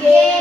Yeah.